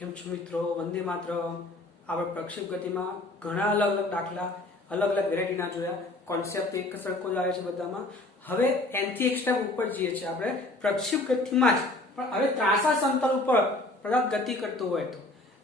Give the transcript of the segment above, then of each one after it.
કેમ છો મિત્રો? વંદે માતરમ. આપણે પ્રક્ષેપ ગતિમાં ઘણા અલગ અલગ દાખલા અલગ અલગ વેરાયટીના જોયા. કોન્સેપ્ટ એક સરખો જ આવે છે બધામાં. હવે એનથી એક સ્ટેપ ઉપર જઈએ છીએ આપણે પ્રક્ષેપ ગતિમાં જ, પણ હવે ત્રાંસા સમતલ ઉપર પદાર્થ ગતિ કરતો હોય તો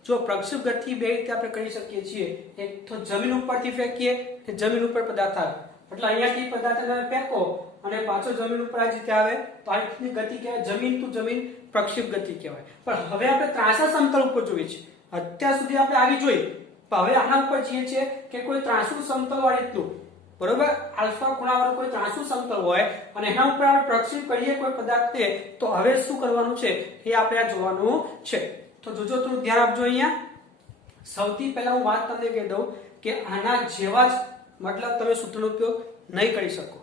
જો પ્રક્ષેપ ગતિ બે રીતે આપણે કરી શકીએ છીએ. એક તો જમીન ઉપરથી ફેંકીએ કે જમીન ઉપર પદાર્થ આવે, એટલે અહીંયાથી પદાર્થને ફેંકો અને પાછો જમીન ઉપર આ રીતે આવે તો આ રીતની ગતિ કહેવાય જમીન ટુ જમીન પ્રક્ષેપ ગતિ કહેવાય. પણ હવે આપણે ત્રાંસા સમતલ ઉપર જોઈએ છે. અત્યાર સુધી આપણે આવી જોઈ, પણ હવે આના ઉપર જઈએ છીએ કે કોઈ ત્રાંસુ સમતલ વાળી રીતનું, બરોબર, આલ્ફા ખૂણાવાળું કોઈ ત્રાંસુ સમતલ હોય અને એના ઉપર આપણે પ્રક્ષેપ કરીએ કોઈ પદાર્થને, તો હવે શું કરવાનું છે એ આપણે આ જોવાનું છે. તો જોજો, થોડું ધ્યાન આપજો. અહીંયા સૌથી પહેલા હું વાત તમને કહી દઉં કે આના જેવા જ મતલબ તમે સૂત્રનો ઉપયોગ નહીં કરી શકો,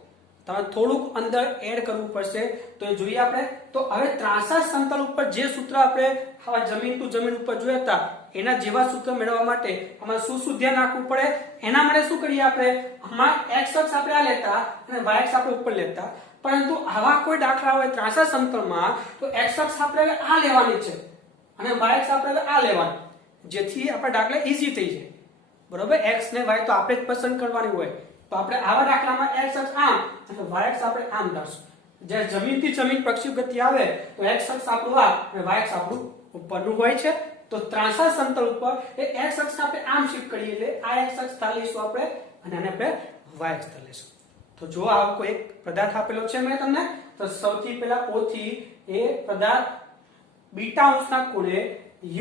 તમારે થોડુંક અંદર એડ કરવું પડશે. તો એ જોઈએ આપણે. તો હવે ત્રાંસા સમતલ ઉપર જે સૂત્ર આપણે આવા જમીન ટુ જમીન ઉપર જોયા હતા એના જેવા સૂત્ર મેળવવા માટે આમાં શું શું ધ્યાન રાખવું પડે, એના માટે શું કરીએ આપણે, આમાં x અક્ષ આપણે આ લેતા અને y અક્ષ આપણે ઉપર લેતા. પરંતુ આવા કોઈ દાખલા હોય ત્રાંસા સમતલમાં તો x અક્ષ આપણે આ લેવાની છે અને y અક્ષ આપણે આ લેવાની, જેથી આપણા દાખલા ઈઝી થઈ જાય. બરોબર, x ને y તો આપણે જ પસંદ કરવાની હોય. તો આપણે આવા દાખલામાં x અક્ષ આમ અને y અક્ષ આપણે આમ ધારશું. જ્યારે જમીનથી જમીન પ્રક્ષેપ ગતિ આવે તો x અક્ષ આપણું આ અને y અક્ષ આપણું ઉપરનું હોય છે. તો ત્રાંસા સમતલ ઉપર એ x અક્ષ આપણે આમ શિફ્ટ કરીએ એટલે આ x અક્ષ ધાર લઈશું આપણે અને આને આપણે y અક્ષ ધાર લઈશું. તો જો આવો કોઈ એક પદાર્થ આપેલો છે મેં તમને, તો સૌથી પહેલા O થી એ પદાર્થ બીટા અંશના ખૂણે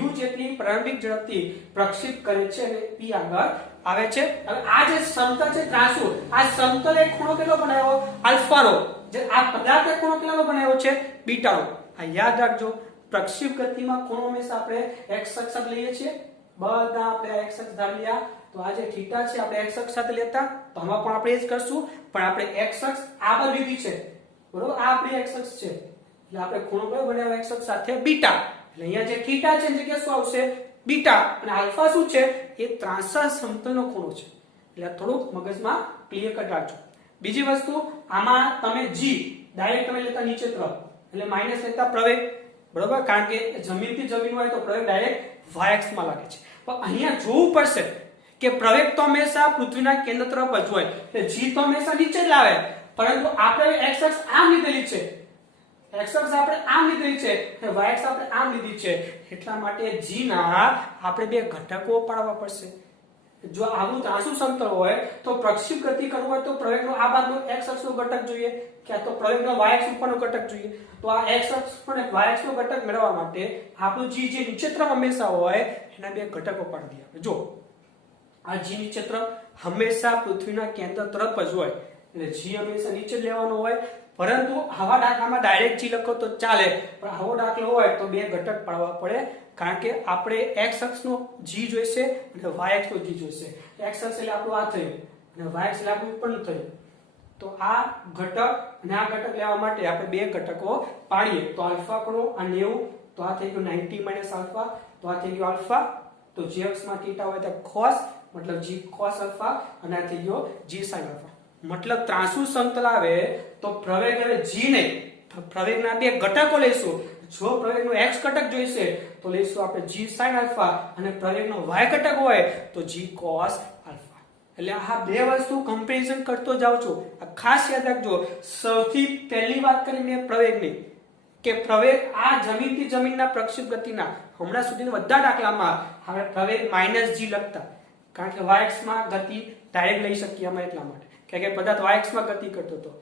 u જેટલી પ્રારંભિક ઝડપથી પ્રક્ષેપ કરે છે અને p આગળ આવે છે. હવે આ જે સમતલ છે ત્રાંસુ, આ સમતલ એક ખૂણો કેટલો બનાવ્યો? આલ્ફાનો. જે આ પદાર્થ એક ખૂણો કેટલાનો બનાવ્યો છે? બીટાનો. આ યાદ રાખજો. પ્રક્ષેપ ગતિમાં ખૂણો હંમેશા આપણે x અક્ષ લઈએ છીએ. બધા આપણે x અક્ષ ધાર લીધા. તો આ જે થીટા છે આપણે x અક્ષ સાથે લેતા, તો આમાં પણ આપણે એ જ કરશું. પણ આપણે x અક્ષ આ પર લીધી છે, બરોબર, આ આપણી x અક્ષ છે એટલે આપણે ખૂણો કયો બનાવ્યો? x અક્ષ સાથે બીટા. એટલે અહીંયા જે થીટા છે એની જગ્યાએ શું આવશે? બીટા. અને આલ્ફા શું છે? એ ત્રાંસા સમતલનો ખૂણો છે. એટલે થોડુંક મગજમાં ક્લિયર કટ રાખજો. બીજી વસ્તુ, આમાં તમે g ડાયરેક્ટ તમે લેતા નીચે તરફ એટલે માઈનસ લેતા પ્રવેગ, બરોબર, કારણ કે જમીનથી જમીન હોય તો પ્રવેગ ડાયરેક્ટ y અક્ષમાં લાગે છે. પણ અહીંયા જોવું પડશે કે પ્રવેગ તો હંમેશા પૃથ્વીના કેન્દ્ર તરફ જ હોય એટલે g તો હંમેશા નીચે જ લાવે. પરંતુ આપણે x અક્ષ આમ લીધેલી છે, x અક્ષ આપણે આમ લીધેલી છે અને y અક્ષ આપણે આમ લીધી છે, એટલા માટે g ના આપણે બે ઘટકો પાડવા પડશે. જો આવું ત્રાંસુ સમતલ હોય તો પ્રક્ષેપ ગતિ કરવું હોય તો પ્રવેગનો આ બાજુનો x અક્ષનો ઘટક જોઈએ કે તો પ્રવેગનો y અક્ષ ઉપરનો ઘટક જોઈએ. તો આ x અક્ષ અને y અક્ષનો ઘટક મેળવવા માટે આપણું g જે નીચે તરફ હંમેશા હોય એના બે ઘટકો પાડી દઈએ. જો આ g નીચે તરફ હંમેશા પૃથ્વીના કેન્દ્ર તરફ જ હોય એટલે g હંમેશા નીચે જ લેવાનો હોય. પરંતુ આવા દાખલામાં ડાયરેક્ટ g લખો તો ચાલે, પણ આવો દાખલો હોય તો બે ઘટક પાડવા પડે, કારણ કે આપણે x અક્ષનો g જોઈશે અને y અક્ષનો g જોઈશે. x અક્ષ એટલે આપણું આ થયું અને y અક્ષ એટલે આપણું ઉપરનું થયું. તો આ ઘટક અને આ ઘટક લેવા માટે આપણે બે ઘટકો પાડીએ. તો આલ્ફા ખૂણો આ 90, તો આ થઈ ગયું 90 - આલ્ફા, તો આ થઈ ગયો આલ્ફા. તો g અક્ષમાં થીટા હોય તો cos મતલબ g cos આલ્ફા અને આ થઈ ગયો g sin આલ્ફા. મતલબ ત્રાંસુ સમતલ આવે તો પ્રવેગ હવે g નહીં, પ્રવેગના બે ઘટકો લઈશું. જો પ્રવેગનો x ઘટક જોઈશે તો લઈશું આપણે g sin આલ્ફા અને પ્રવેગનો y ઘટક હોય તો g cos આલ્ફા. એટલે આ બે વસ્તુ કમ્પેરિઝન કરતો જાવ છું. આ ખાસ યાદ રાખજો. સૌથી પહેલી વાત કરીને પ્રવેગની કે પ્રવેગ આ જમીનથી જમીનના પ્રક્ષેપ ગતિના હમણાં સુધીના બધા દાખલામાં આપણે પ્રવેગ -g લખતા, કારણ કે y અક્ષમાં ગતિ ડાયરેક્ટ લઈ શકીએ અમે એટલા માટે, કારણ કે પદાર્થ y અક્ષમાં ગતિ કરતો હતો.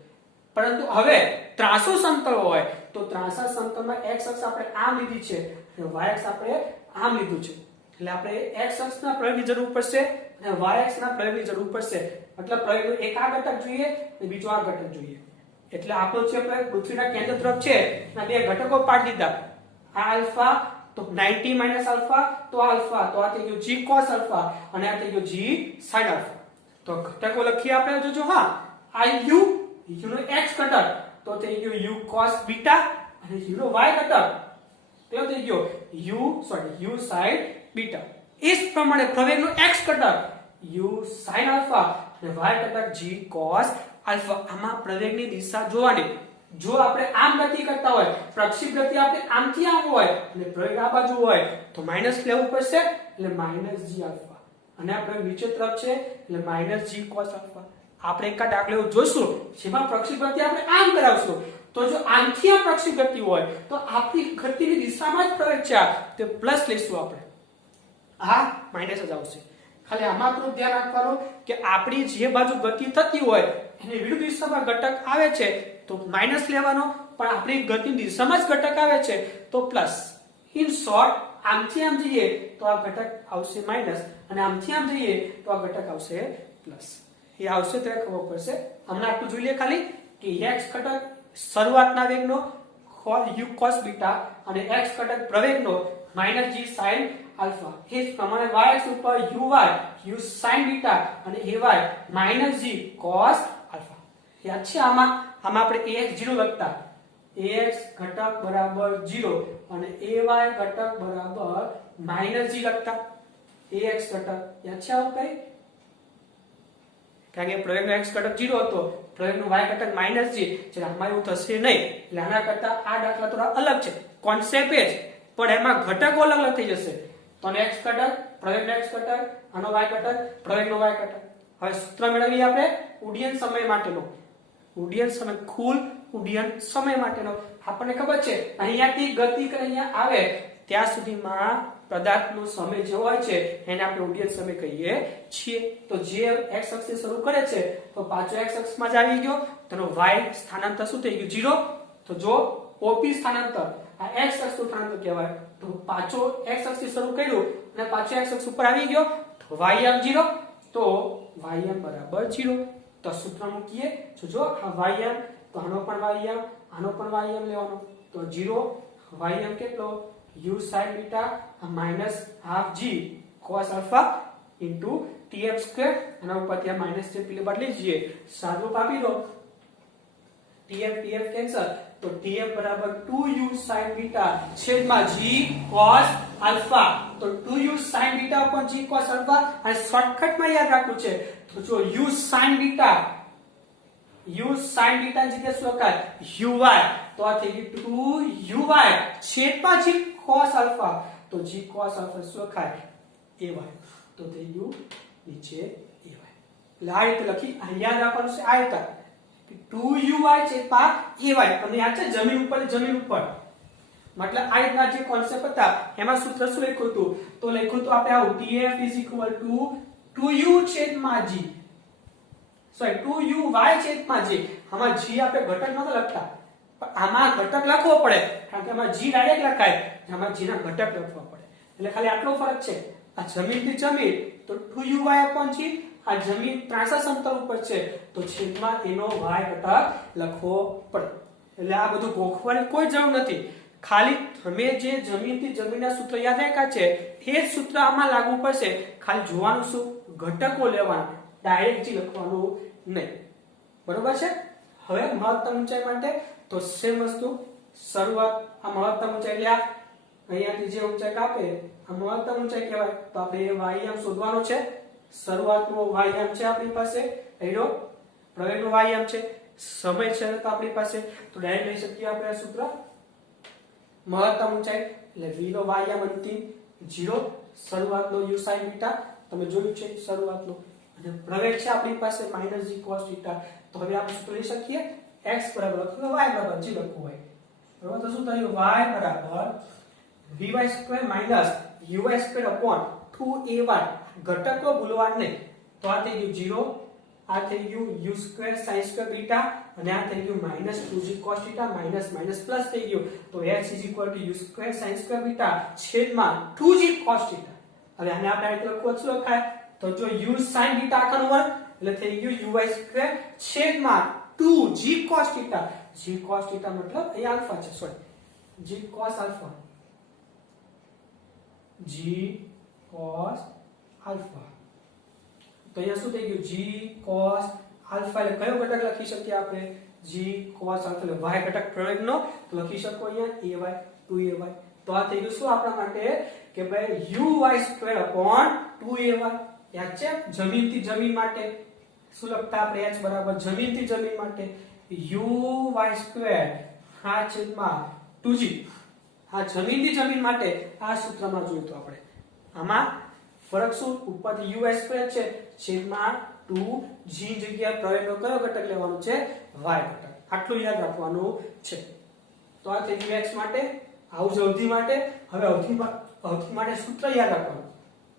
પરંતુ હવે ત્રાંસુ સમતલ હોય તો ત્રાંસા સમતલમાં x અક્ષ આપણે આમ લીધી છે અને y અક્ષ આપણે આમ લીધું છે. એટલે આપણે x અક્ષના પ્રવેગની જરૂર પડશે અને y અક્ષના પ્રવેગની જરૂર પડશે. મતલબ પ્રવેગનો એક આ ઘટક જોઈએ અને બીજો આ ઘટક જોઈએ. એટલે આપણો જે પ્રવેગ પૃથ્વીના કેન્દ્ર તરફ છે એના બે ઘટકો પાડી દીધા. આ આલ્ફા તો 90 - આલ્ફા, તો આલ્ફા, તો આ થઈ ગયું g cos આલ્ફા અને આ થઈ ગયું g sin આલ્ફા. તો ઘટકો લખીએ આપણે. જોજો, હા, આ u નો x ઘટક તો થઈ ગયો u cos બીટા અને u નો y ઘટક તો થઈ ગયો u sin બીટા. એ જ પ્રમાણે પ્રવેગનો x ઘટક u sin આલ્ફા અને y ઘટક g cos આલ્ફા. આમાં પ્રવેગની દિશા જોવાની. જો આપણે આમ ગતિ કરતા હોય, પ્રક્ષેપ ગતિ આપણે આમથી આમ હોય અને પ્રવેગ આ બાજુ હોય તો માઈનસ લેવું પડશે, એટલે માઈનસ g આલ્ફા, અને આ પ્રવેગ નીચે તરફ છે એટલે માઈનસ g cos આલ્ફા. આપણે એક દાખલો જોઈશું જેમાં પ્રક્ષેપ ગતિ આપણે આમ કરાવશું, તો જો આમથી આ પ્રક્ષેપ ગતિ હોય તો આપણી ગતિની દિશામાં જ પ્રવેગ છે તો પ્લસ લઈશું આપણે, આ માઈનસ જ આવશે. ખાલી આમાં થોડું ધ્યાન રાખવાનું કે આપણી જે બાજુ ગતિ થતી હોય એને વિરુદ્ધ દિશામાં ઘટક આવે છે તો માઈનસ લેવાનો, પણ આપણી ગતિની દિશામાં જ ઘટક આવે છે તો પ્લસ. ઇન શોર્ટ, આમથી આમ જઈએ તો આ ઘટક આવશે માઈનસ, અને આમથી આમ જઈએ તો આ ઘટક આવશે પ્લસ. એ આવશે ત્યારે ખબર પડશે. હમણાં આટલું જોઈ લે ખાલી કે x ઘટક શરૂઆતના વેગનો u cos બીટા અને x ઘટક પ્રવેગનો માઈનસ g sin આલ્ફા. એ જ પ્રમાણે y અક્ષ ઉપર uy u sin બીટા અને ay minus g cos alpha. યાદ છે આમાં આપણે ax 0 લખતા, ax ઘટક બરાબર 0 અને ay ઘટક બરાબર માઈનસ g લખતા. ax ઘટક યાદ છે આવું કઈ, કારણ કે પ્રવેગનો x ઘટક 0 હતો, પ્રવેગનો y ઘટક માઈનસ g, એટલે આમાં એવું થશે નહીં. એટલે આના કરતા આ દાખલા થોડા અલગ છે, કોન્સેપ્ટ એ જ, પણ એમાં ઘટકો અલગ અલગ થઈ જશે. તો x ઘટક, પ્રવેગનો x ઘટક, આનો y ઘટક, પ્રવેગનો y ઘટક. હવે સૂત્ર મેળવીએ આપણે ઉડ્ડયન સમય માટેનો. ઉડ્ડયન સમય, કુલ ઉડ્ડયન સમય માટેનો. આપણને ખબર છે અહીંયાથી ગતિ કરી અહીંયા આવે ત્યાં સુધીમાં પદાર્થનો સમય જે હોય છે એને આપણે ઉડ્ડયન સમય કહીએ છીએ. તો જે x અક્ષથી શરૂ કરે છે તો પાછો x અક્ષમાં જ આવી ગયો, તેનો y સ્થાનાંતર શું થઈ ગયું 0. તો જો OP સ્થાનાંતર આ x અક્ષનું સ્થાનાંતર કહેવાય, તો પાછો x અક્ષથી શરૂ કર્યું અને પાછો x અક્ષ ઉપર આવી ગયો તો ym 0, તો ym બરાબર 0. તો સૂત્ર મૂકીએ, જો આ ym તો આનો પણ ym, આનો પણ ym લેવાનો, તો 0 ym કેટલો u sin beta minus half g cos alpha into tf square, આના ઉપર ત્યાં માઈનસ છે પેલી બદલી જઈએ, સાદું આપી દો, tf કેન્સલ, તો tf બરાબર 2u sin બીટા છેદમાં g cos આલ્ફા. તો 2u sin beta upon g cos alpha, આ શોર્ટકટમાં યાદ રાખવું છે. તો જો u sin બીટા ની જગ્યાએ શું લખાય uy, તો આ થઈ ગયું 2uy છેદમાં g cos આલ્ફા, તો g cos આલ્ફા શું લખાય ay, તો થઈ ગયું નીચે ay. એટલે આ રીતે લખી યાદ રાખવાનું છે આ રીતે 2uy છેદમાં ay, અને આ છે જમીન ઉપર મતલબ આ રીતના જે કોન્સેપ્ટ હતા એમાં સૂત્ર શું લખ્યું હતું, તો લખ્યું તો આપણે આવું tf 2u છેદમાં g, સોરી 2uy છેદમાં g. આમાં g આપણે ઘટક નતો લખતા, પણ આમાં ઘટક લખવો પડે કારણ કે આમાં g ડાયરેક્ટ લખાય, આમાં g ના ઘટક લખવા પડે. એટલે ખાલી આટલો ફરક છે. આ જમીનથી જમીન તો 2uy g, આ જમીન ત્રાંસા સમતલ ઉપર છે તો છેદમાં એનો y ઘટક લખવો પડે. એટલે આ બધું ગોખવાની કોઈ જરૂર નથી, ખાલી તમે જે જમીનથી જમીનના સૂત્ર યાદ રાખ્યા છે એ જ સૂત્ર આમાં લાગુ પડશે. ખાલી જોવાનું શું, ઘટકો લેવાના, ડાયરેક્ટ g લખવાનું નહીં. બરોબર છે. હવે મહત્તમ ઊંચાઈ માટે તો સેમ વસ્તુ, શરૂઆત આ મહત્તમ ઊંચાઈ લ્યા, અહીંયાથી જે ઊંચાઈ કાપે આ મહત્તમ ઊંચાઈ કહેવાય. તો આપણે ym શોધવાનો છે. શરૂઆતનો ym છે આપણી પાસે, એનો પ્રવેગનો ym છે, સમય છે તો આપણી પાસે, તો ડાયરેક્ટ લઈ શકીએ આપણે આ સૂત્ર. મહત્તમ ઊંચાઈ એટલે v નો ym અંતિમ 0, શરૂઆતનો u sin બીટા તમે જોયું છે શરૂઆતનો, અને પ્રવેગ છે આપણી પાસે માઈનસ g cos θ. તો હવે આપણે શું કરી શકીએ, x બરાબર અથવા y બરાબર g લખવું હોય, બરાબર. તો શું થયું, y બરાબર vy² minus uy² upon 2ay, ઘટકો ભૂલવા નહીં. તો આ થઈ ગયું 0, આ થઈ ગયું u² sin² બીટા, અને આ થઈ ગયું minus 2g cos θ, minus minus plus થઈ ગયું. તો x u² sin² બીટા છેદમાં 2g cos θ. હવે આને આપણે આ લખવું શું લખાય, તો જો u sin બીટા આખાનો વર્ગ એટલે થઈ ગયું uy² છેદમાં 2g cos θ. g cos θ મતલબ અહીં આલ્ફા છે, sorry g cos alpha, g cos alpha. તો અહીંયા શું થઈ ગયું, g cos આલ્ફા એટલે કયો ઘટક લખી શકીએ આપણે, g cos આલ્ફા એટલે y ઘટક પ્રવેગનો, તો લખી શકો અહીંયા ay 2ay. તો આ થઈ ગયું શું આપણા માટે કે ભાઈ uy² upon 2ay. યાદ છે, જમીનથી જમીન માટે શું લખતા આપણે h બરાબર જમીનથી જમીન માટે uy² આ છેદમાં 2g આ જમીનથી જમીન માટે આ સૂત્રમાં જોયું તો આપણે આમાં ફરક શું ઉપરથી uy² છે છેદમાં 2g જગ્યાએ પ્રવેગનો કયો ઘટક લેવાનો છે y ઘટક આટલું યાદ રાખવાનું છે તો આ થઈ ગયું x માટે આવું જ અવધિ માટે હવે અવધિ માટે સૂત્ર યાદ રાખવાનું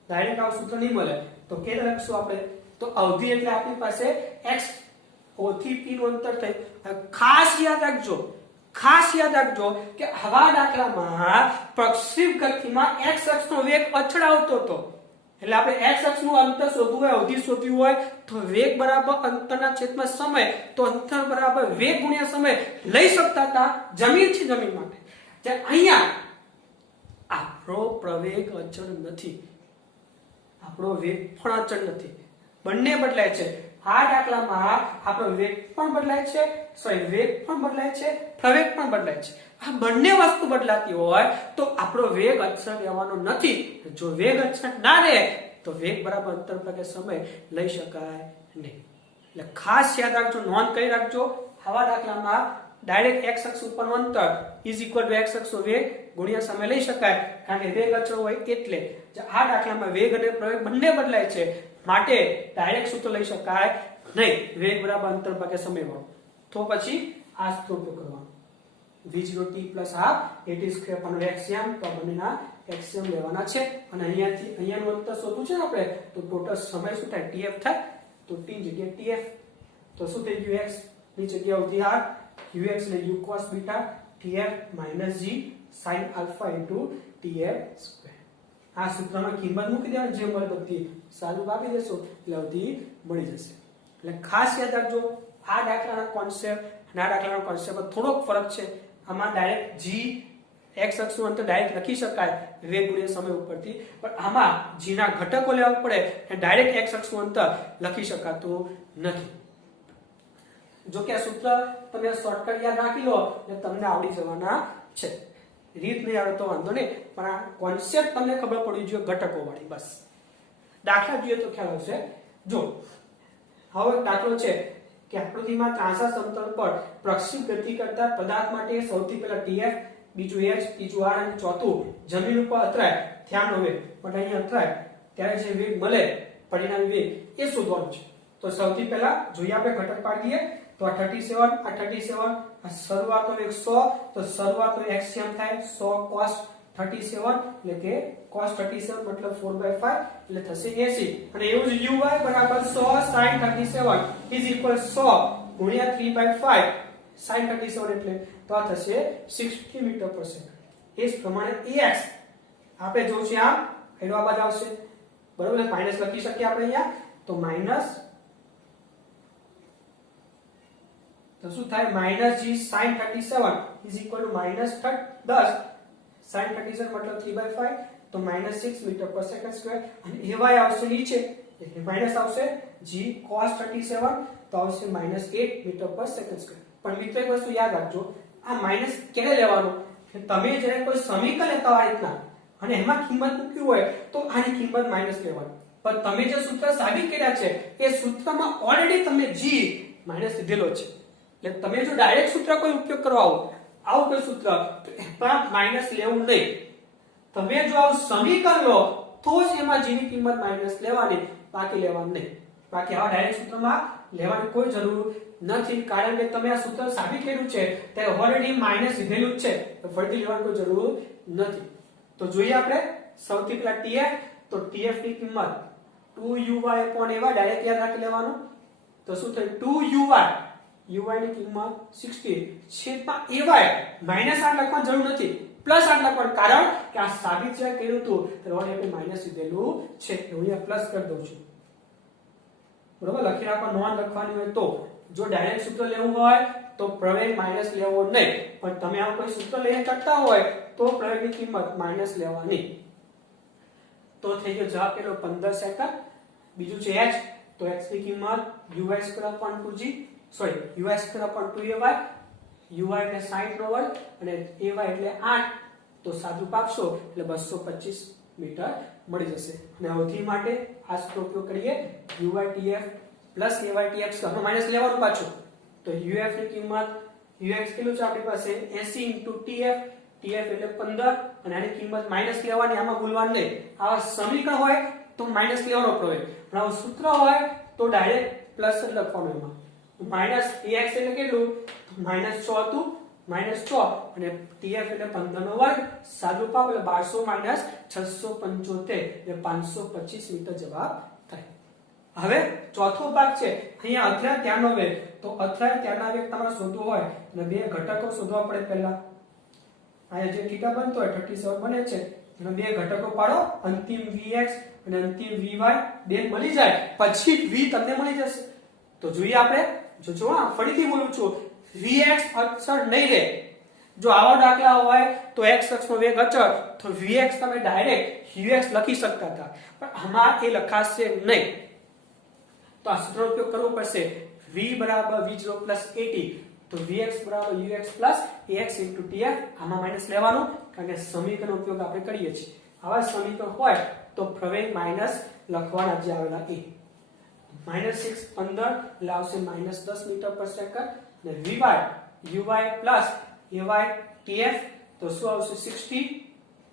ડાયરેક્ટ આવું સૂત્ર નહીં મળે તો કે લખશું આપણે તો અવધિ એટલે આપણી પાસે x O થી p નું અંતર થાય ખાસ યાદ રાખજો કે આવા દાખલામાં પ્રક્ષેપ ગતિમાં x અક્ષનો વેગ અચળ આવતો હતો એટલે આપણે x અક્ષનું અંતર શોધવું હોય અવધિ શોધવી હોય તો વેગ બરાબર અંતરના છેદમાં સમય તો અંતર બરાબર વેગ ગુણ્યા સમય લઈ શકતા હતા જમીનથી જમીન માટે જ્યારે અહીંયા આપણો પ્રવેગ અચળ નથી આપણો વેગ પણ અચળ નથી બંને બદલાય છે આ દાખલામાં આપણો વેગ પણ બદલાય છે વેગ પણ બદલાય છે પ્રવેગ પણ બદલાય છે આ બંને વસ્તુ બદલાતી હોય તો આપણો વેગ અચળ રહેવાનો નથી જો વેગ અચળ ના રહે તો વેગ બરાબર અંતર ભાગ્યા સમય લઈ શકાય નહીં એટલે ખાસ યાદ રાખજો નોંધ કરી રાખજો આવા દાખલામાં ડાયરેક્ટ x અક્ષ ઉપરનું અંતર x અક્ષનો વેગ ગુણ્યા સમય લઈ શકાય કારણ કે વેગ અચળ હોય એટલે આ દાખલામાં વેગ અને પ્રવેગ બંને બદલાય છે માટે ડાયરેક્ટ સૂત્ર લઈ શકાય નહીં વેગ બરાબર અંતર ભાગ્યા સમય વાળો તો પછી આ સૂત્ર ઉપયોગ કરવાનો v0t + ½ at² પણ એક્સિયમ તો બંનેના એક્સિયમ લેવાના છે અને અહીંયાનું અંતર શોધવું છે આપણે તો ટોટલ સમય શું થાય tf થાય તો t જગ્યાએ tf તો શું થઈ ગયું x ની જગ્યાએ અવધિ r ux ને u cos β tf - g sin α * tf². આ સૂત્રમાં કિંમત મૂકી દેવાની જે મળે બધી સાદું આપી દેશો એટલે અવધિ મળી જશે એટલે ખાસ યાદ રાખજો આ દાખલાનો કોન્સેપ્ટ અને આ દાખલાનો કોન્સેપ્ટ થોડોક ફરક છે આમાં ડાયરેક્ટ g x અક્ષનું અંતર ડાયરેક્ટ લખી શકાય વેગ ગુણ્યા સમય ઉપરથી પણ આમાં g ના ઘટકો લેવા પડે અને ડાયરેક્ટ x અક્ષનું અંતર લખી શકાતું નથી જો કે આ સૂત્ર તમે શોર્ટકટ યાદ રાખી લો એટલે તમને આવડી જવાના છે રીત નહીં આવે તો વાંધો નહીં પણ આ કોન્સેપ્ટ તમને ખબર પડવી જોઈએ ઘટકો વાળી બસ દાખલા જોઈએ તો ખ્યાલ આવશે જો હવે દાખલો છે કે આકૃતિમાં ત્રાંસા સમતલ પર પ્રક્ષેપ ગતિ કરતા પદાર્થ માટે સૌથી પહેલા tf બીજું h ત્રીજું r અને ચોથું જમીન ઉપર અથડાય ધ્યાન હવે પણ અહીંયા અથડાય ત્યારે જે વેગ મળે પરિણામી વેગ એ શોધવાનું છે તો સૌથી પહેલા જોઈએ આપણે ઘટક પાડી દઈએ તો આ 37 આ શરૂઆતનો વેગ 100 તો શરૂઆતનો એક્સિયમ થાય 100 cos 37 એટલે કે cos 37 મતલબ 4/5 એટલે થશે 80 અને એવું જ uy બરાબર 100 sin 37 100 ગુણ્યા 3/5 sin 37 એટલે તો આ થશે 60 મીટર પર સેકન્ડ એ જ પ્રમાણે ax આપણે જોઉં છે આમ એનો આ બાજુ આવશે બરોબર માઈનસ લખી શકીએ આપણે અહીંયા તો માઈનસ તો શું થાય -g sin 37 -10 sin 37 मतलब 3/5 तो -6 मीटर पर सेकंड स्क्वायर અને ay આવશે નીચે એટલે માઈનસ આવશે g cos 37 તો આવશે -8 મીટર પર સેકન્ડ સ્ક્વેર પણ મિત્રો એક વસ્તુ યાદ રાખજો આ માઈનસ કેને લેવાનું કે તમે જ્યારે કોઈ સમીકરણ લેતા હોય રીતના અને એમાં કિંમત મૂકી હોય તો આની કિંમત માઈનસ લેવાની પણ તમે જે સૂત્ર સાબિત કર્યા છે એ સૂત્રમાં ઓલરેડી તમને g માઈનસ લીધેલો છે એટલે તમે જો ડાયરેક્ટ સૂત્ર કોઈ ઉપયોગ કરવા આવું કોઈ સૂત્ર તો એમાં માઈનસ લેવું નહીં તમે જો આવું સમીકરણ લો તો જ એમાં g ની કિંમત માઈનસ લેવાની બાકી લેવાનું નહીં બાકી આવા ડાયરેક્ટ સૂત્રમાં લેવાની કોઈ જરૂર નથી કારણ કે તમે આ સૂત્ર સાબિત કર્યું છે ત્યારે ઓલરેડી માઈનસ લીધેલું જ છે તો ફરીથી લેવાની કોઈ જરૂર નથી તો જોઈએ આપણે સૌથી પહેલા tf તો tf ની કિંમત 2uy / ડાયરેક્ટ યાદ રાખી લેવાનું તો શું થાય 2uy uy ની કિંમત 60 છેદમાં ay માઈનસ 8 લખવાની જરૂર નથી પ્લસ 8 લખવાનું કારણ કે આ સાબિત છે કર્યું તો ઓલરેડી આપણે માઈનસ લીધેલું છે હું અહીંયા પ્લસ કરી દઉં છું બરોબર લખી રાખવા નોન લખવાની હોય તો જો ડાયરેક્ટ સૂત્ર લેવું હોય તો પ્રવેગ માઈનસ લેવો નહીં પણ તમે આ કોઈ સૂત્ર લઈને કરતા હોય તો પ્રવેગની કિંમત માઈનસ લેવાની તો થઈ ગયો જવાબ કેટલો 15 સેકન્ડ બીજું છે h તો h ની કિંમત uy²/2g સોરી uy²/2ay uy એટલે 60 નો વર્ગ અને ay એટલે 8 તો સાદું પાડશો એટલે 225 મીટર મળી જશે અને અવધિ માટે આ સૂત્ર ઉપયોગ કરીએ uy tf aytx માઈનસ લેવાનું પાછું તો uf ની કિંમત ux કેટલું છે આપણી પાસે 80 tf, tf એટલે 15 અને આની કિંમત માઈનસ લેવાની, આમાં ભૂલવાનું નહીં. આવા સમીકરણ હોય તો માઈનસ લેવાનો પ્રયોગ, પણ આવું સૂત્ર હોય તો ડાયરેક્ટ પ્લસ જ લખવાનું. એમાં માઈનસ ax એટલે કેટલું, માઈનસ 6 હતું, માઈનસ 6 અને tf એટલે 15 નો વર્ગ, સાદું પાપ એટલે 1200 માઈનસ 675 એટલે 525 મીટર જવાબ થાય. હવે ચોથો ભાગ છે, અહીંયા અથડાય ત્યાંનો વેગ. તો અથડાય ત્યાંના વેગ તમારે શોધવો હોય અને બે ઘટકો શોધવા પડે. પહેલા અહીંયા જે થીટા બનતો હોય 37 બને છે, એના બે ઘટકો પાડો, અંતિમ vx અને અંતિમ vy બે મળી જાય પછી v તમને મળી જશે. તો જોઈએ આપણે, જો ફરીથી બોલું છું, vx અચળ નહીં રહે. જો આવા દાખલા હોય તો x અક્ષનો વેગ અચળ, તો vx તમે ડાયરેક્ટ ux લખી શકતા હતા, પણ આમાં એ લખાશે નહીં. તો આ સૂત્રનો ઉપયોગ કરવો પડશે. v બરાબર v0 80, તો vx બરાબર ux ax tf. આમાં માઈનસ લેવાનું, કારણ કે સમીકરણનો ઉપયોગ આપણે કરીએ છીએ. આવા સમીકરણ હોય તો પ્રવેગ માઈનસ લખવાના, જે આવેલા એ -6 15 એટલે આવશે -10 મીટર પર સેકન્ડ. અને vy uy ay tf તો શું આવશે 60,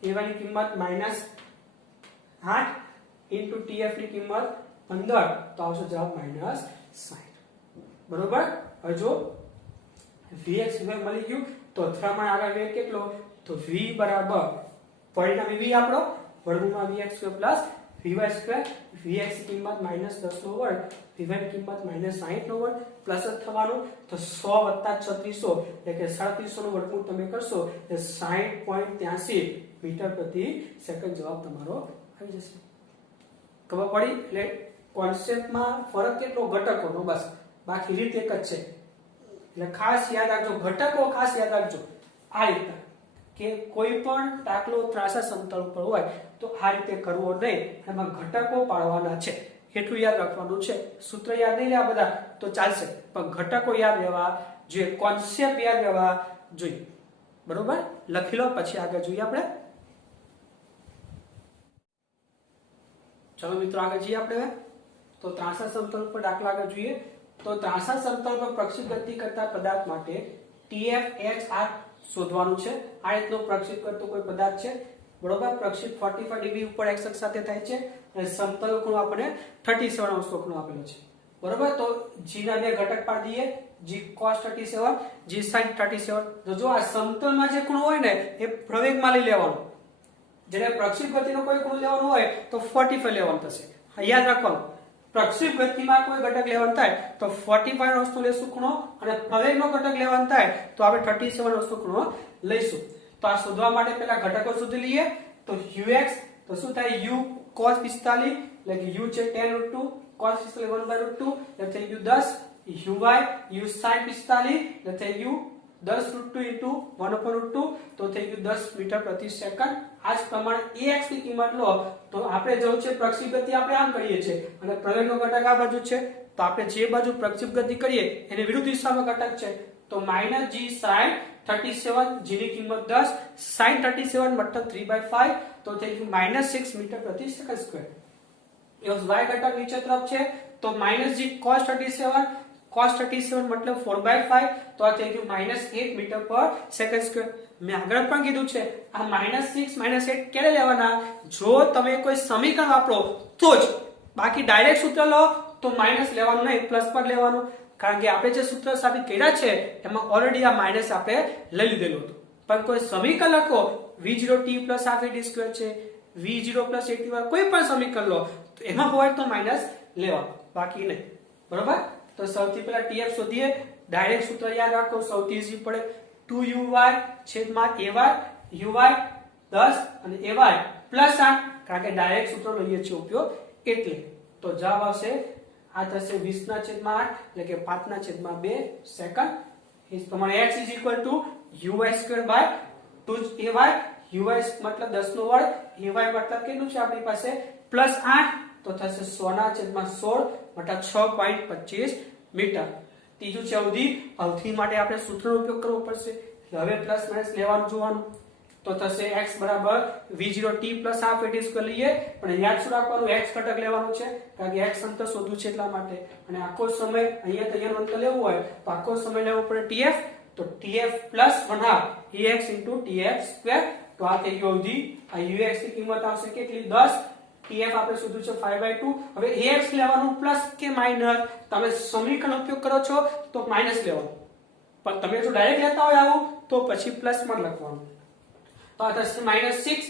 ay ની કિંમત -8 tf ની કિંમત 15 તો આવશે જવાબ -60. બરોબર. હવે જો vx uy મળી ગયું તો અથડામણ આગળ વેગ કેટલો, તો v બરાબર પરિણામી v આપણો વર્ગમૂળમાં vx² vy², vx ની કિંમત -10 નો વર્ગ, vy ની કિંમત -60 નો વર્ગ, પ્લસ જ થવાનું. તો 100 + 3600 એટલે કે 3700 નું વર્ગમૂળ તમે કરશો એટલે 60.83 મીટર પ્રતિ સેકન્ડ જવાબ તમારો આવી જશે. ખબર પડી? એટલે કોન્સેપ્ટમાં ફરક કેટલો ઘટકોનો, બસ, બાકી રીત એક જ છે. એટલે ખાસ યાદ રાખજો, ઘટકો ખાસ યાદ રાખજો. આ રીતના કે કોઈ પણ દાખલો ત્રાંસા સમતલ ઉપર હોય તો આ રીતે કરવો નહીં, એમાં ઘટકો પાડવાના છે, એટલું યાદ રાખવાનું છે. સૂત્ર યાદ નહીં રહ્યા બધા તો ચાલશે, પણ ઘટકો યાદ રહેવા જોઈએ, કોન્સેપ્ટ યાદ રહેવા જોઈએ. બરોબર, લખી લો, પછી આગળ જોઈએ આપણે. ચલો મિત્રો, આગળ જઈએ આપણે. તો ત્રાંસા સમતલ પર દાખલા આગળ જોઈએ. તો ત્રાંસા સમતલ પર પ્રક્ષેપ ગતિ કરતા પદાર્થ માટે tf h r શોધવાનું છે. આ રીતનો પ્રક્ષેપ કરતો કોઈ પદાર્થ છે, બરોબર. પ્રક્ષેપ 45 ડિગ્રી ઉપર x અક્ષ સાથે થાય છે અને સમતલ ખૂણો આપણે 37 અંશ ખૂણો આપેલો છે, બરોબર. તો g ના બે ઘટક પાડી દઈએ, g cos 37, g sin 37. તો જો આ સમતલમાં જે ખૂણો હોય ને એ પ્રવેગમાં લઈ લેવાનો. જ્યારે પ્રક્ષેપ ગતિનો કોઈ ખૂણો લેવાનો હોય તો 45 લેવાનું થશે. યાદ રાખવાનું, પ્રક્ષેપ ગતિમાં કોઈ ઘટક લેવાનું થાય તો 45 અંશનો લેશું ખૂણો, અને પ્રવેગનો ઘટક લેવાનું થાય તો આપણે 37 અંશનો ખૂણો લઈશું. તો આ શોધવા માટે પહેલા ઘટકો શોધી લઈએ. તો ux તો શું થાય, u cos 45 એટલે કે u છે 10√2, cos 45 1/2 એટલે થઈ ગયું 10, uy u sin 45 એટલે થઈ ગયું 10√2 * 1/√2 તો થઈ ગયું 10 મીટર પ્રતિ સેકન્ડ. આ જ પ્રમાણે ax ની કિંમત લો તો આપણે જવું છે પ્રક્ષેપ ગતિ, આપણે આમ કરીએ છીએ અને પ્રવેગનો ઘટક આ બાજુ છે, તો આપણે જે બાજુ પ્રક્ષેપ ગતિ કરીએ એને વિરુદ્ધ દિશામાં ઘટક છે. તો -g sin 37, g ની કિંમત 10, sin 37 મતલબ 3/5 તો થઈ ગયું -6 મીટર પ્રતિ સેકન્ડ સ્ક્વેર. એવો y ઘટક નીચે તરફ છે તો -g cos 37, cos 37 મતલબ 4/5 તો આ થઈ ગયું -8 મીટર પર સેકન્ડ સ્ક્વેર. મેં આગળ પણ કીધું છે, આ -6 -8 ક્યારે લેવાના, જો તમે કોઈ સમીકરણ વાપરો તો જ, બાકી ડાયરેક્ટ સૂત્ર લો તો માઈનસ લેવાનું નહીં, પ્લસ પર લેવાનું. કારણ કે આપણે જે સૂત્ર સાબિત કર્યા છે એમાં ઓલરેડી આ માઈનસ આપણે લઈ લીધેલું હતું. પણ કોઈ સમીકરણ લખો, v0t + r3d² છે, v0 + 80 કોઈ પણ સમીકરણ લો તો એમાં હોય તો માઈનસ લેવાનું, બાકી નહીં. બરોબર. તો સૌથી પહેલા tf શોધીએ. ડાયરેક્ટ સૂત્ર યાદ રાખો, સૌથી ઈઝી પડે. 2uy / ay, uy 10 અને ay +8, કારણ કે ડાયરેક્ટ સૂત્ર લઈએ છીએ ઉપયોગ એટલે. તો જવાબ આવશે આ થશે 20/8 એટલે કે 5/2 સેકન્ડ. એ પ્રમાણે x = uy² / 2ay, uy મતલબ 10 નો વર્ગ, ay મતલબ કેટલું છે આપણી પાસે +8 તો થશે 100/16 મતલબ 6.25 મીટર. ત્રીજું છે અવધિ. અવધિ માટે આપણે સૂત્રનો ઉપયોગ કરવો પડશે. એટલે હવે પ્લસ માઈનસ લેવાનું જોવાનું. તો થશે x બરાબર v0t plus half at square લઈએ, પણ યાદ શું રાખવાનું, x ઘટક લેવાનું છે કારણ કે x અંતર શોધવું છે એટલા માટે, અને આખો સમય અહીંયા તૈયાર અંતર લેવું હોય તો આખો સમય લેવો પડે tf, તો tf plus 1/2 ex tf square, તો આ થઈ ગયો અવધિ, આ ux ની કિંમત આવશે કેટલી 10, tf આપણે શોધ્યું છે 5/2, હવે ax લેવાનું પ્લસ કે માઈનસ, તમે સમીકરણ ઉપયોગ કરો છો તો માઈનસ લેવાનું, પણ તમે જો ડાયરેક્ટ લેતા હોય આવું તો પછી પ્લસ માં લખવાનું, તો આ થશે -6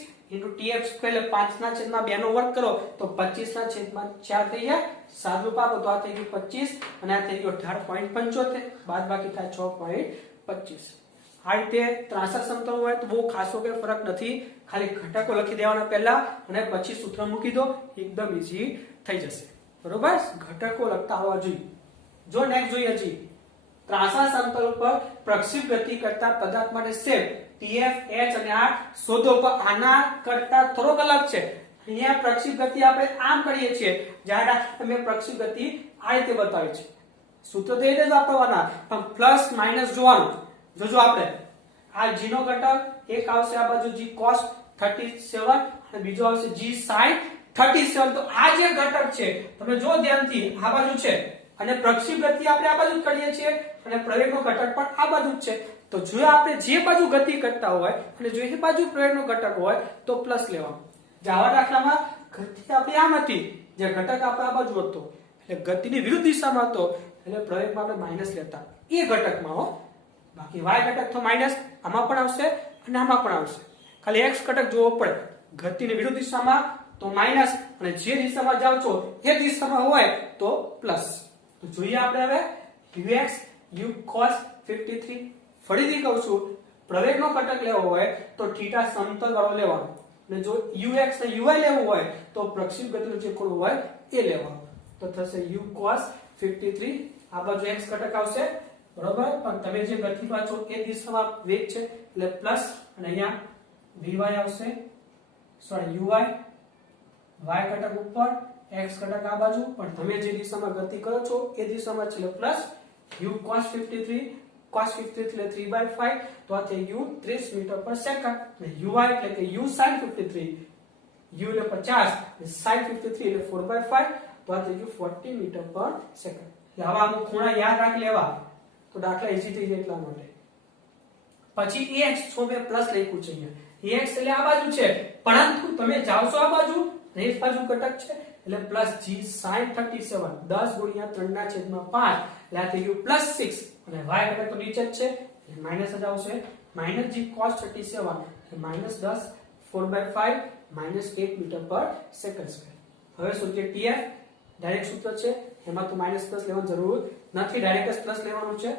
tf સ્ક્વેર એટલે 5/2 નો વર્ગ કરો તો 25/4 થઈ જાય, સાદું આપો તો આ થઈ ગયું 25 અને આ થઈ ગયો 18.75, બાદ બાકી થાય 6.25. આ રીતે ત્રાંસા સમતલ હોય તો બહુ ખાસો કે ફરક નથી, ખાલી ઘટકો લખી દેવાના પહેલા અને પછી સૂત્ર મૂકી દો, એકદમ ઈઝી થઈ જશે. બરોબર, ઘટકો લખતા હોવા જોઈએ. જો નેક્સ્ટ જોઈએ હજી ત્રાંસા સમતલ ઉપર પ્રક્ષેપ ગતિ કરતા પદાર્થ માટે સેમ tf h અને r શોધો, પણ આના કરતા થોડોક અલગ છે. અહીંયા પ્રક્ષેપ ગતિ આપણે આમ કરીએ છીએ, જ્યારે મેં પ્રક્ષેપ ગતિ આ રીતે બતાવી છે, સૂત્ર તો એ જ વાપરવાના, પણ પ્લસ માઈનસ જોવાનું. જોજો આપણે આ g નો ઘટક એક આવશે આ બાજુ g cos 37 અને બીજો આવશે g sin 37, તો આ જે ઘટક છે તમે જો ધ્યાનથી આ બાજુ છે અને પ્રક્ષેપ ગતિ આપણે આ બાજુ કરીએ છીએ અને પ્રવેગનો ઘટક પણ આ બાજુ જ છે, તો જો આપણે જે બાજુ ગતિ કરતા હોય અને જો એ બાજુ પ્રવેગનો ઘટક હોય તો પ્લસ લેવાનું. જાવા દાખલામાં ગતિ આપણી આમ હતી, જે ઘટક આપણે આ બાજુ હતો એટલે ગતિની વિરુદ્ધ દિશામાં હતો એટલે પ્રવેગમાં આપણે માઈનસ લેતા એ ઘટકમાં હો, બાકી y ઘટક તો માઈનસ આમાં પણ આવશે અને આમાં પણ આવશે, ખાલી x ઘટક જોવો પડે, ગતિની વિરુદ્ધ દિશામાં તો માઈનસ અને જે દિશામાં જાવ છો એ દિશામાં હોય તો પ્લસ. તો જોઈએ આપણે હવે ux u cos 53, ફરીથી કહું છું પ્રવેગનો ઘટક લેવો હોય તો θ સમતલ વાળો લેવાનો, અને જો ux અને uy લેવું હોય તો પ્રક્ષેપ ગતિનું જે ખૂણો હોય એ લેવાનો, તો થશે u cos 53, આ બાજુ x ઘટક આવશે બરોબર, પણ તમે જે ગતિમાં છો એ દિશામાં વેગ છે એટલે પ્લસ, અને અહીંયા vy આવશે, સોરી uy, y ઘટક ઉપર x ઘટક આ બાજુ, પણ તમે જે દિશામાં ગતિ કરો છો એ દિશામાં છે એટલે પ્લસ u cos 53, cos 53 એટલે 3/5, તો આ થઈ ગયું 30 મીટર પર સેકન્ડ, અને uy એટલે કે u sin 53, u એટલે 50 sin 53 એટલે 4/5, તો આ થઈ ગયું 40 મીટર પર સેકન્ડ. હવે આનો ખૂણા યાદ રાખી લેવા તો દાખલા ઈઝી થઈ જાય એટલા માટે. પછી ax છો મેં પ્લસ લખ્યું છે અહીંયા, ax એટલે આ બાજુ છે, પરંતુ તમે જાવ છો આ બાજુ અને એક બાજુ ઘટક છે એટલે પ્લસ g sin 37, 10 × 3/5 એટલે આ થઈ ગયું +6, અને y ઘટક તો નીચે જ છે એટલે માઈનસ જ આવશે, -g cos 37 એટલે -10 4/5 -8 મીટર પર સેકન્ડ સ્ક્વેર. હવે શોધીએ tf, ડાયરેક્ટ સૂત્ર છે એમાં તો -10 લેવાની જરૂર નથી, ડાયરેક્ટ જ પ્લસ લેવાનું છે,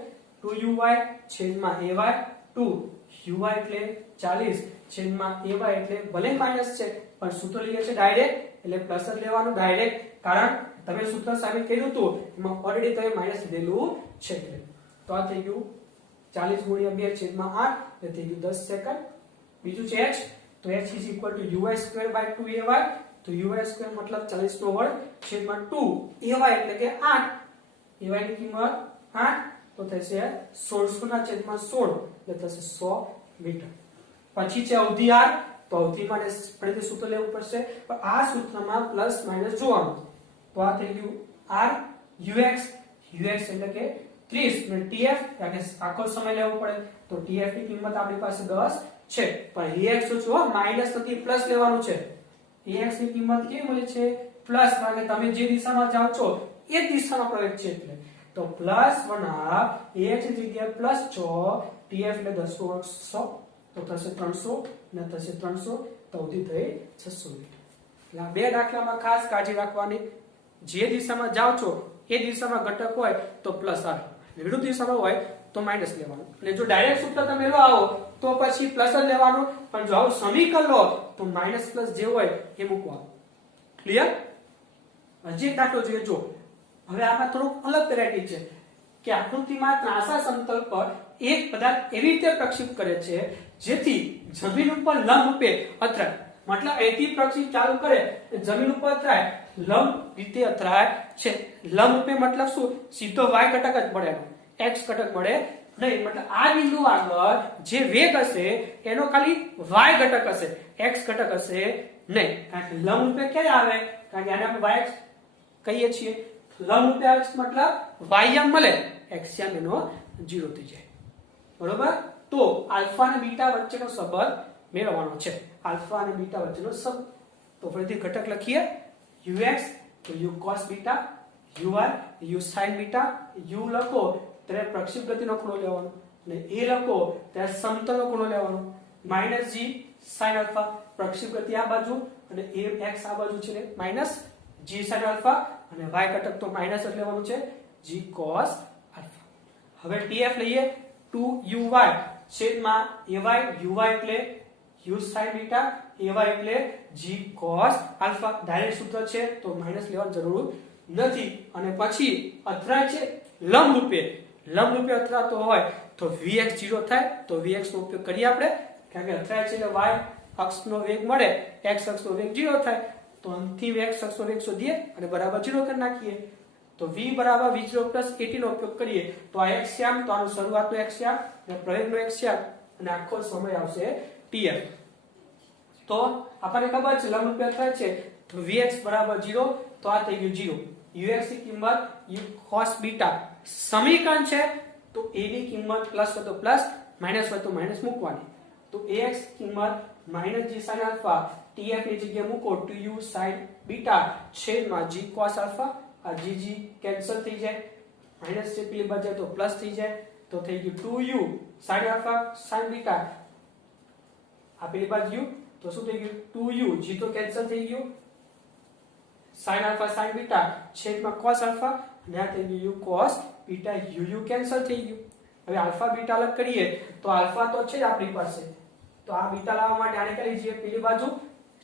2uy છેદમાં ay, 2uy એટલે 40 છેદમાં ay એટલે ભલે માઈનસ છે પણ સૂત્ર લઈએ છે ડાયરેક્ટ એટલે પ્લસ જ લેવાનું ડાયરેક્ટ, કારણ તમે સૂત્ર સાબિત કર્યું હતું એમાં ઓલરેડી તમે માઈનસ લીધેલું છે એટલે. તો આ થઈ ગયું 40 × 2 છેદમાં 8 એટલે થઈ ગયું 10 સેકન્ડ. બીજું છે h, તો h = uy² 2ay, તો uy² મતલબ 40 નો વર્ગ છેદમાં 2 ay એટલે કે 8, ay ની કિંમત 8, તો થશે 16/16 એટલે થશે 100 મીટર. પછી છે અવધિ r, તો અવધિ માટે ફરીથી સૂત્ર લેવું પડશે, પણ આ સૂત્રમાં પ્લસ માઈનસ જોવાનું, તો આ થઈ ગયું r ux એટલે કે 30 અને tf એટલે આખો સમય લેવો પડે, તો tf ની કિંમત આપણી પાસે 10 છે, પણ ax જો માઈનસ નથી પ્લસ લેવાનું છે, ax ની કિંમત કેવી મળી છે પ્લસ, કારણ કે તમે જે દિશામાં જાવ છો એ દિશામાં પ્રવેગ છે એટલે, તો +1/2 ax ની જગ્યાએ +6, tf એટલે 10 × 100 તો થશે 300 ને થશે 300, તો અવધિ થઈ 600 મીટર. એટલે આ બે દાખલામાં ખાસ કાળજી રાખવાની, જે દિશામાં જાવ છો એ દિશામાં ઘટક હોય તો પ્લસ આવે, વિરુદ્ધ દિશામાં હોય તો માઈનસ લેવાનું, અને જો ડાયરેક્ટ સૂત્ર તમે લો આવો તો પછી પ્લસ જ લેવાનું, પણ જો આવું સમીકરણ લો તો માઈનસ પ્લસ જે હોય એ મૂકવાનું. ક્લિયર? હજી એક દાખલો જોઈએ. જો હવે આમાં થોડુંક અલગ વેરાયટી છે કે આકૃતિમાં ત્રાંસા સમતલ પર એક પદાર્થ એવી રીતે પ્રક્ષેપ કરે છે જેથી જમીન ઉપર લંબ રૂપે અથડાય, મતલબ અહીંથી પ્રક્ષેપ ચાલુ કરે જમીન ઉપર અથડાય, લંબ રીતે અથડાય છે. લંબ રૂપે મતલબ શું, સીધો y ઘટક જ મળે, x ઘટક મળે નહીં, મતલબ આ બિંદુ આગળ જે વેગ હશે એનો ખાલી y ઘટક હશે, x ઘટક હશે નહીં. કારણ કે લંબરૂપે ક્યારે આવે? કારણ કે આને આપણે y કહીએ છીએ. લંબરૂપે આવે મતલબ y એમ મળે, x એમ એનો 0 થઈ જાય. બરોબર? તો આલ્ફા અને બીટા વચ્ચેનો સંબંધ મેળવવાનો છે. આલ્ફા અને બીટા વચ્ચેનો સંબંધ. તો ફરીથી ઘટક લખીએ. ux તો u cos beta, uy u sin beta. u લખો ત્યારે પ્રક્ષેપ ગતિનો ખૂણો લેવાનો, અને a લખો ત્યારે સમતલનો ખૂણો લેવાનો. માઈનસ g sin આલ્ફા, પ્રક્ષેપ ગતિ આ બાજુ અને a x આ બાજુ છે, માઈનસ g sin આલ્ફા, અને y ઘટક તો માઈનસ જ લેવાનું છે, g cos આલ્ફા. હવે tf લઈએ. 2uy છેદમાં ay, uy એટલે u sin બીટા, ay એટલે g cos આલ્ફા. ડાયરેક્ટ સૂત્ર છે તો માઈનસ લેવાની જરૂર નથી. અને પછી અથડાય છે લંબરૂપે. લંબરૂપે અથડાતો હોય તો vx 0 થાય. તો vx નો ઉપયોગ કરીએ આપણે, કારણ કે અથડાય છે એટલે y અક્ષનો વેગ મળે, x અક્ષનો વેગ 0 થાય. તો અંતિમ x અક્ષનો વેગ શોધીએ અને બરાબર 0 કરી નાખીએ. તો v બરાબર v0 + at નો ઉપયોગ કરીએ તો આ x શ્યામ, તો આનો શરૂઆતનો x શ્યામ અને પ્રવેગનો x શ્યામ અને આખો સમય આવશે tf. તો આપણને ખબર છે લંબરૂપે અથડાય છે તો vx બરાબર 0, તો આ થઈ ગયું 0. ux ની કિંમત u cos બીટા સમીકરણ છે, તો a ની કિંમત પ્લસ હોય તો પ્લસ, માઈનસ હોય તો માઈનસ મૂકવાની. તો ax કિંમત -g sin આલ્ફા, tf ની જગ્યાએ મૂકો 2u sin બીટા છેદમાં g cos આલ્ફા. આ g કેન્સલ થઈ જાય, માઈનસ છે પેલી બાજુ તો પ્લસ થઈ જાય. તો થઈ ગયું 2u sin alpha sin beta, આ પેલી બાજુ તો શું થઈ ગયું 2u, g તો કેન્સલ થઈ ગયું, sin આલ્ફા sin બીટા છેદમાં cos આલ્ફા, અને આ થઈ ગયું u cos beta, u cancel થઈ ગયું. હવે આલ્ફા બીટા અલગ કરીએ તો આલ્ફા તો છે જ આપણી પાસે, તો આ બીટા લાવવા માટે આને કરી લઈએ પેલી બાજુ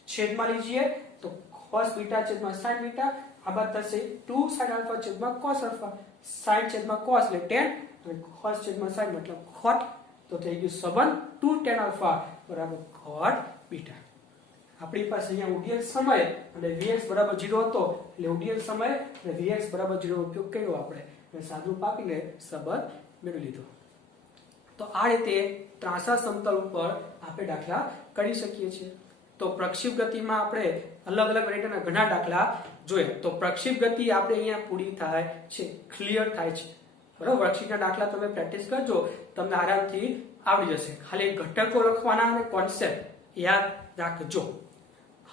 છેદમાં લીજીએ, તો cos બીટા છેદમાં sin બીટા. આ બાદ થશે 2 sin આલ્ફા છેદમાં cos આલ્ફા, sin છેદમાં cos એટલે tan, અને cos છેદમાં sin મતલબ cot. તો થઈ ગયું સંબંધ 2 tan આલ્ફા બરાબર cot બીટા. આપણી પાસે અહીંયા ઉડ્ડયન સમય અને vx બરાબર 0 હતો, એટલે ઉડ્ડયન સમય અને vx બરાબર 0 નો ઉપયોગ કર્યો આપણે, અને સાદુરૂપ આપીને સંબંધ મેળવી લીધો. તો આ રીતે ત્રાંસા સમતલ ઉપર આપણે દાખલા કરી શકીએ છીએ. તો પ્રક્ષેપ ગતિમાં આપણે અલગ અલગ વેરિએન્ટના ઘણા દાખલા જોયા. તો પ્રક્ષેપ ગતિ આપણે અહીંયા પૂરી થાય છે, ક્લિયર થાય છે. બરાબર? વર્કશીટના દાખલા તમે પ્રેક્ટિસ કરજો, તમને આરામથી આવડી જશે. ખાલી ઘટકો લખવાના અને કોન્સેપ્ટ યાદ રાખજો.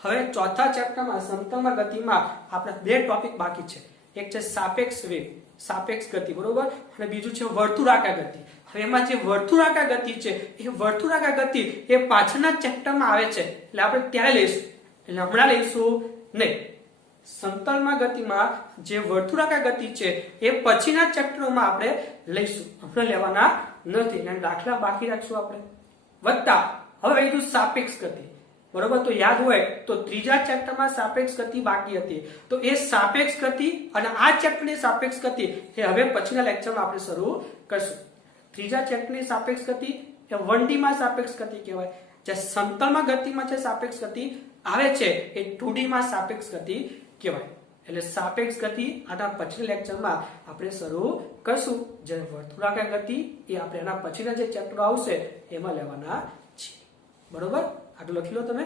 હવે ચોથા ચેપ્ટરમાં સમતલમાં ગતિમાં આપણા બે ટોપિક બાકી છે. એક છે સાપેક્ષ વેગ, સાપેક્ષ ગતિ, બરોબર, અને બીજું છે વર્તુળાકાર ગતિ. હવે એમાં જે વર્તુળાકાર ગતિ છે એ વર્તુળાકાર ગતિ એ પાછળના ચેપ્ટરમાં આવે છે, એટલે આપણે ત્યારે લઈશું, એટલે હમણાં લઈશું નહીં. સમતલમાં ગતિમાં જે વર્તુળાકાર ગતિ છે એ પછીના ચેપ્ટરોમાં આપણે લઈશું, હમણાં લેવાના નથી. એટલે દાખલા બાકી રાખશું આપણે. વત્તા હવે વૈધું સાપેક્ષ ગતિ, બરોબર. તો યાદ હોય તો ત્રીજા ચેપ્ટરમાં સાપેક્ષ ગતિ બાકી હતી, તો એ સાપેક્ષ ગતિ અને આ ચેપ્ટરની સાપેક્ષ ગતિ એ હવે પછીના લેક્ચરમાં આપણે શરૂ કરશું. ત્રીજા ચેપ્ટરની સાપેક્ષ ગતિ એ 1D માં સાપેક્ષ ગતિ કહેવાય. જે સમતલમાં ગતિમાં જે સાપેક્ષ ગતિ આવે છે એ 2D માં સાપેક્ષ ગતિ કહેવાય. એટલે સાપેક્ષ ગતિ આના પછીના લેક્ચરમાં આપણે શરૂ કરશું. જે વર્તુળાકાર ગતિ એ આપણે એના પછીના જે ચેપ્ટરો આવશે એમાં લેવાના છે. બરોબર? આટલું લખી લો તમે.